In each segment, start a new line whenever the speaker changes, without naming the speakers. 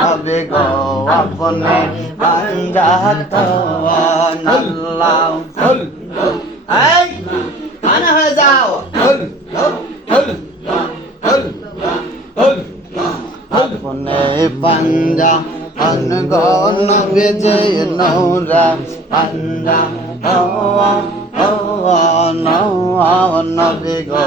নবে গো, আপনি পাঞ্জাত আল্লাহ এই কানে হয়ে যাও। আপনি পাঞ্জা অন গো, নবে যে নৌরা পাঞ্জা ও ও নবে গো।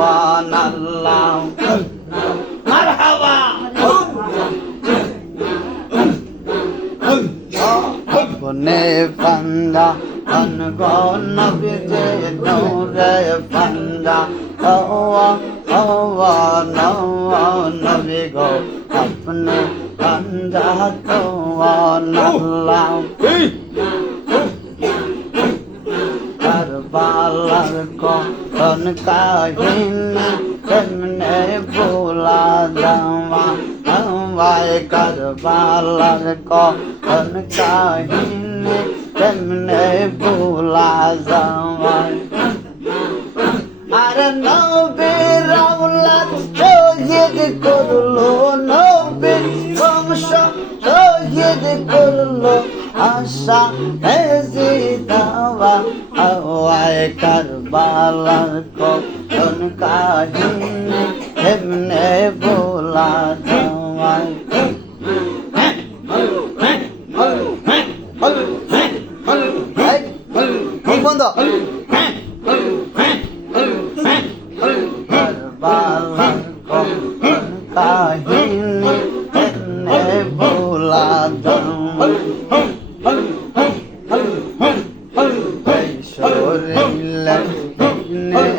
তো আল্লাহ মারহাবা। আপনে পান্দা অন গো নবে যে নৌরে পান্দা ও ও নো নবে গো আপনে পান্দা তো আল্লাহ কারবালার কোন কাহিনী কেমনে ভোলা যাওয়া আমায় কারবালার কোন কাহিনী কেমনে ভোলা যাওয়া আরে নবে রাউলাত শহীদ করল নবে বংশ শহীদ করল আশা দাওয়া আওয়ায় কারবালার কোন কাহিনী এমনে বলা যাওয়ায় বন্ধ।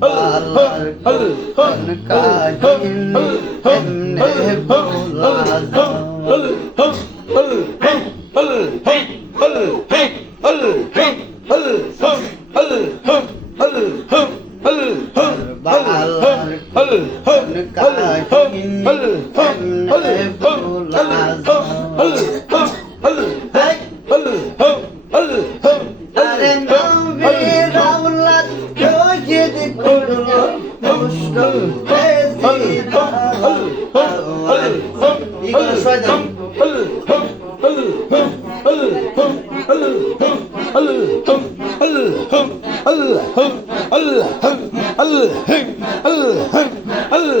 কারবালার কোন কাহিনী এমনে যাওয়া কারবালার কোন কাহিনী এমনে ভোলা الهم الحم الحم الحم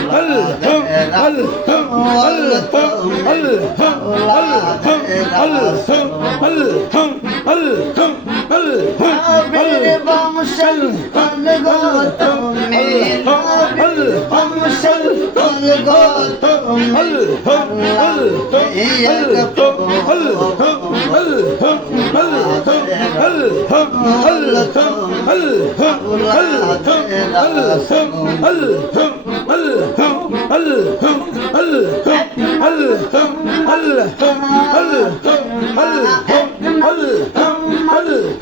الهم الهم
الهم
الهم 알흥 알흥 알흥 알흥 알흥 알흥 알흥 알흥 알흥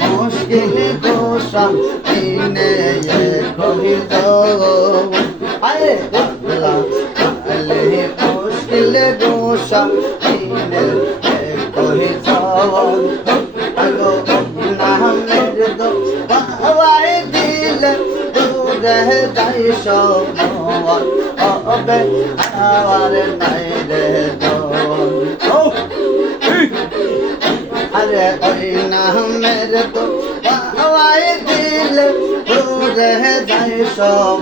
মুশকিল দোষা ইনে কহি তো আরে দূরে যাই সব অবে আওয়ার নাই রে আরে ওই নামের তো বাবাই দিলে দূরে যাই সব